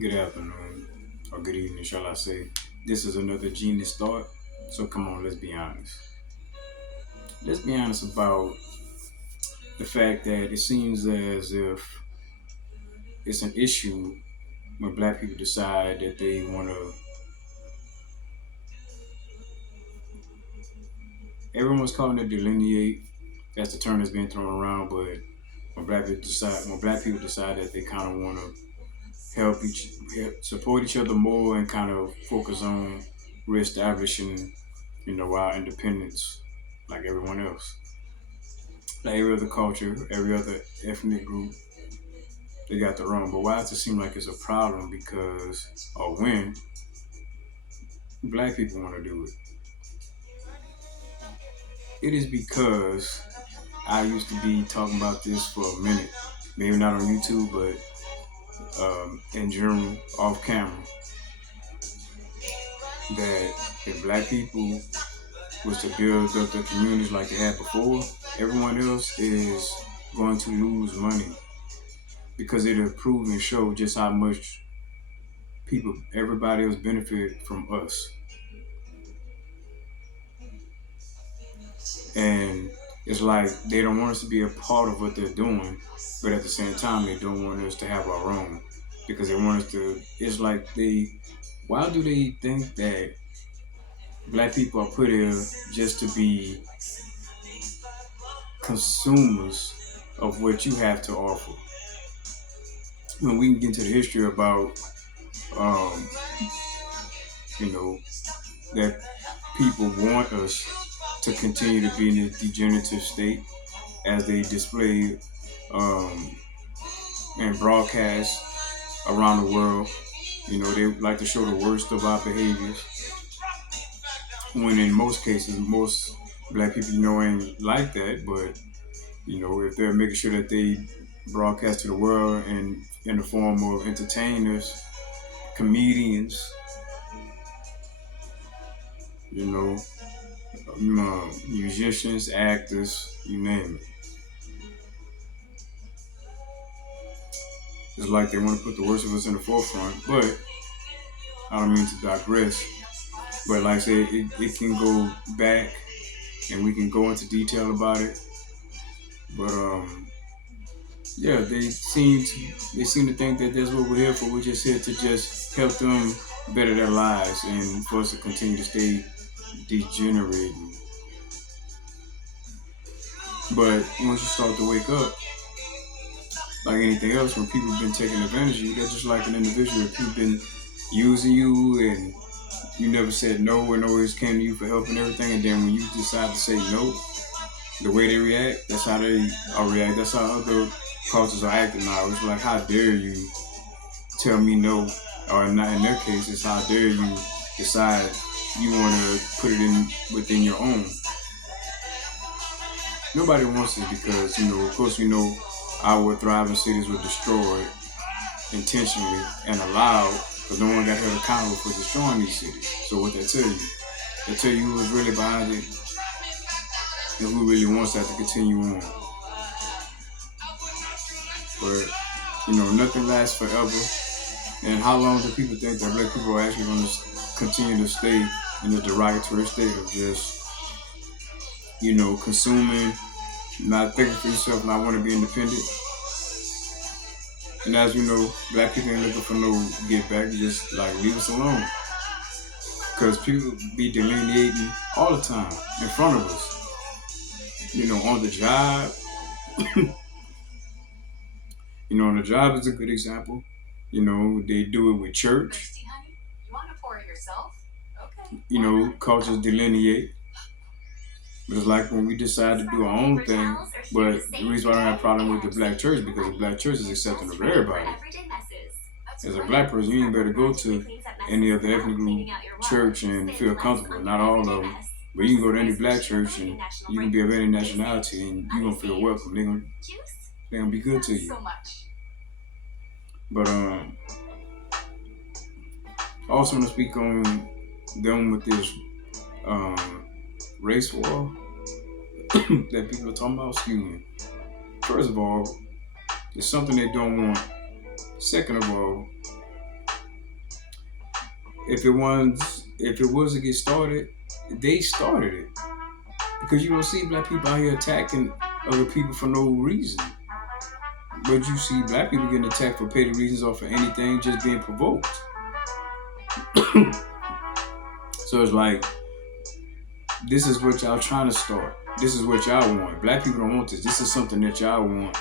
Good afternoon, or good evening, shall I say. This is another genius thought. So come on, let's be honest. Let's be honest about the fact that it seems as if it's an issue when black people decide that they want to. Everyone's calling it delineate. That's the term that's being thrown around. But when black people decide that they kind of want to support each other more, and kind of focus on reestablishing, our independence, like everyone else. Like every other culture, every other ethnic group, they got their own. But why does it seem like it's a problem? Because or when black people want to do it, it is because I used to be talking about this for a minute, maybe not on YouTube, but in general, off camera, that if black people was to build up the communities like they had before, everyone else is going to lose money because it'll prove and show just how much everybody else benefit from us. And it's like they don't want us to be a part of what they're doing, but at the same time, they don't want us to have our own because they want us to. It's like why do they think that black people are put here just to be consumers of what you have to offer? When we can get into the history about, um, you know, that people want us to continue to be in this degenerative state as they display um, and broadcast around the world. They like to show the worst of our behaviors. When in most cases, most black people, ain't like that. But if they're making sure that they broadcast to the world and in the form of entertainers, comedians, you know, musicians, actors, you name it. It's like they want to put the worst of us in the forefront. But I don't mean to digress. But like I said, it can go back and we can go into detail about it. But yeah, they seem to think that that's what we're here for. We're just here to just help them better their lives and for us to continue to stay degenerating. But once you start to wake up, like anything else, when people have been taking advantage of you, they're just like an individual. If people been using you and you never said no and always came to you for help and everything, and then when you decide to say no, the way they react, that's how they are react. That's how other cultures are acting now. It's like, how dare you tell me no? Or not in their case, it's how dare you decide you want to put it in within your own. Nobody wants it because, of course, we know our thriving cities were destroyed intentionally and allowed, but no one got held accountable for destroying these cities. So what they tell you? They tell you who was really behind it and who really wants that to continue on. But, nothing lasts forever. And how long do people think that black people are actually going to continue to stay in the derogatory state of just, consuming, not thinking for yourself, not want to be independent? And as we know, black people ain't looking for no get back, just like leave us alone. Because people be delineating all the time in front of us. On the job. On the job is a good example. They do it with church. Cultures delineate. But it's like when we decide to do our own thing. But the reason why I don't have a problem with the black church because the black church is accepting of everybody. As a black person, you ain't better go to any other ethnic group church and feel comfortable. Not all of them. But you can go to any black church and you can be of any nationality and you're going to feel welcome. They're gonna be good to you. But I also want to speak on them with this race war that people are talking about. Excuse me. First of all, it's something they don't want. Second of all, if it was to get started, they started it because you don't see black people out here attacking other people for no reason, but you see black people getting attacked for petty reasons or for anything, just being provoked. So it's like this is what y'all trying to start. This is what y'all want. Black people don't want this. This is something that y'all want.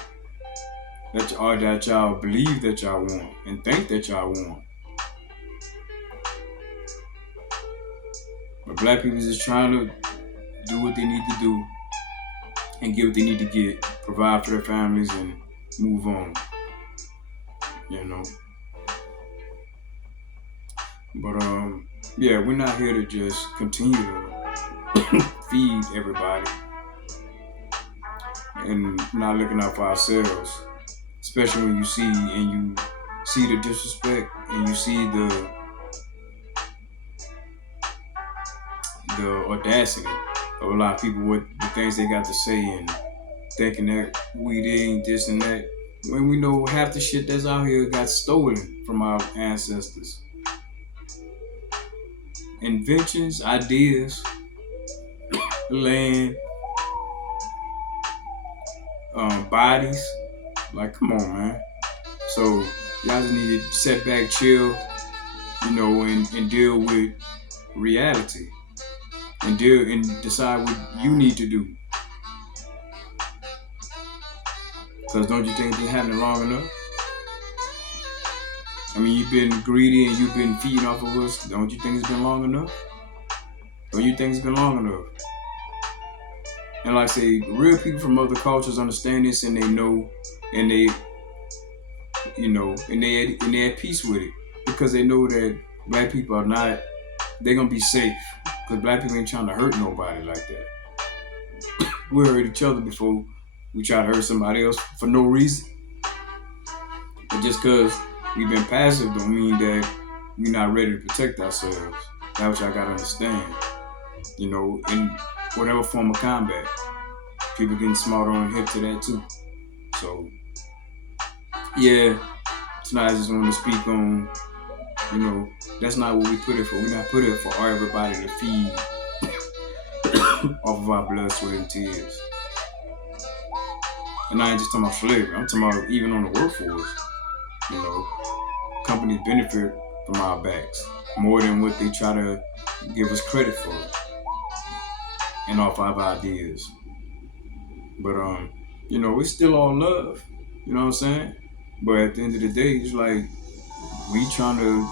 That y'all believe that y'all want and think that y'all want. But black people is just trying to do what they need to do and get what they need to get, provide for their families and move on. You know. But yeah, we're not here to just continue to feed everybody and not looking out for ourselves. Especially when you see the disrespect and you see the audacity of a lot of people, what the things they got to say, and thinking that weed ain't this and that, when we know half the shit that's out here got stolen from our ancestors. Inventions, ideas, land, bodies. Like, come on, man. So y'all just need to sit back, chill, and deal with reality, and decide what you need to do. Because don't you think it's been happening long enough? I mean, you've been greedy and you've been feeding off of us. Don't you think it's been long enough? Don't you think it's been long enough? And like I say, real people from other cultures understand this, and they know, and they at peace with it, because they know that black people are not. They're gonna be safe, because black people ain't trying to hurt nobody like that. We hurt each other before we try to hurt somebody else for no reason. But just because we've been passive don't mean that we're not ready to protect ourselves. That's what y'all gotta understand. In whatever form of combat, people getting smarter on the hip to that too. So, yeah, tonight I just want to speak on, that's not what we put it for. We're not put it for everybody to feed off of our blood, sweat, and tears. And I ain't just talking about slavery. I'm talking about even on the workforce. Companies benefit from our backs more than what they try to give us credit for and off our ideas. But it's still all love. You know what I'm saying? But at the end of the day, it's like we trying to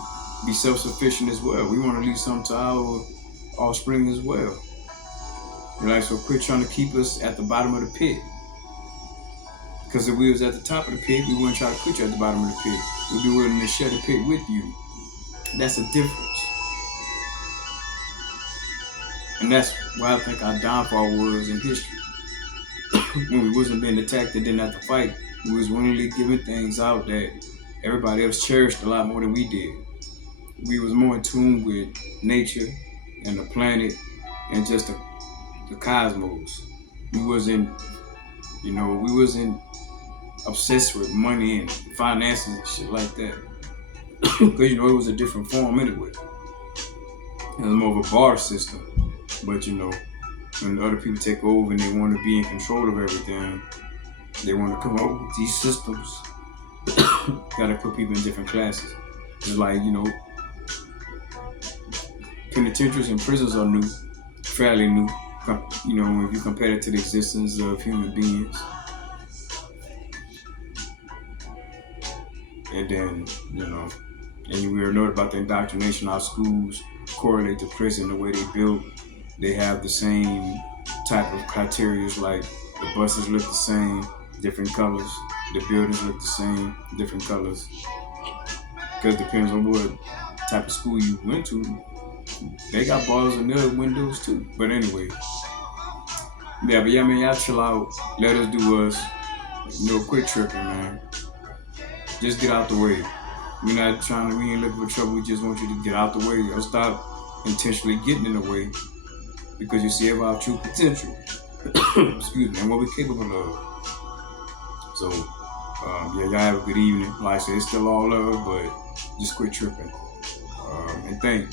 be self-sufficient as well. We want to leave something to our offspring as well. So quit trying to keep us at the bottom of the pit. Because if we was at the top of the pit, we wouldn't try to put you at the bottom of the pit. We'd be willing to share the pit with you. That's a difference. And that's what I think our downfall was in history. When we wasn't being attacked and didn't have to fight, we was willingly giving things out that everybody else cherished a lot more than we did. We was more in tune with nature and the planet and just the cosmos. We wasn't obsessed with money and finances and shit like that. Because, it was a different form anyway. It was more of a barter system. But, when other people take over and they want to be in control of everything, they want to come up with these systems. Gotta put people in different classes. It's like, penitentiaries and prisons are new, fairly new, if you compare it to the existence of human beings. And then, and we heard about the indoctrination. Our schools correlate to prison, the way they built. They have the same type of criteria, like the buses look the same, different colors. The buildings look the same, different colors. Because it depends on what type of school you went to. They got bars in their windows too. But anyway. Yeah, but man, y'all chill out. Let us do us. Quit tripping, man. Just get out the way. We ain't looking for trouble. We just want you to get out the way. Or stop intentionally getting in the way. Because you see our true potential. Excuse me, and what we're capable of. So, y'all have a good evening. Like I said, it's still all love, but just quit tripping. And think.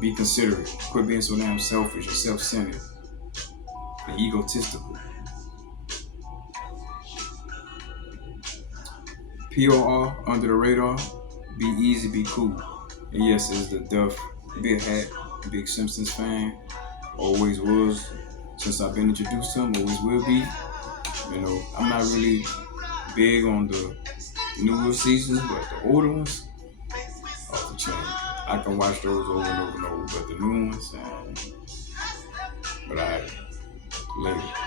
Be considerate. Quit being so damn selfish and self-centered and egotistical. POR, under the radar. Be easy, be cool. And yes, it's the Duff Big Hat, Big Simpsons fan. Always was since I've been introduced to him. Always will be. I'm not really big on the newer seasons, but the older ones off the chain. I can watch those over and over and over, but the new ones, but I later.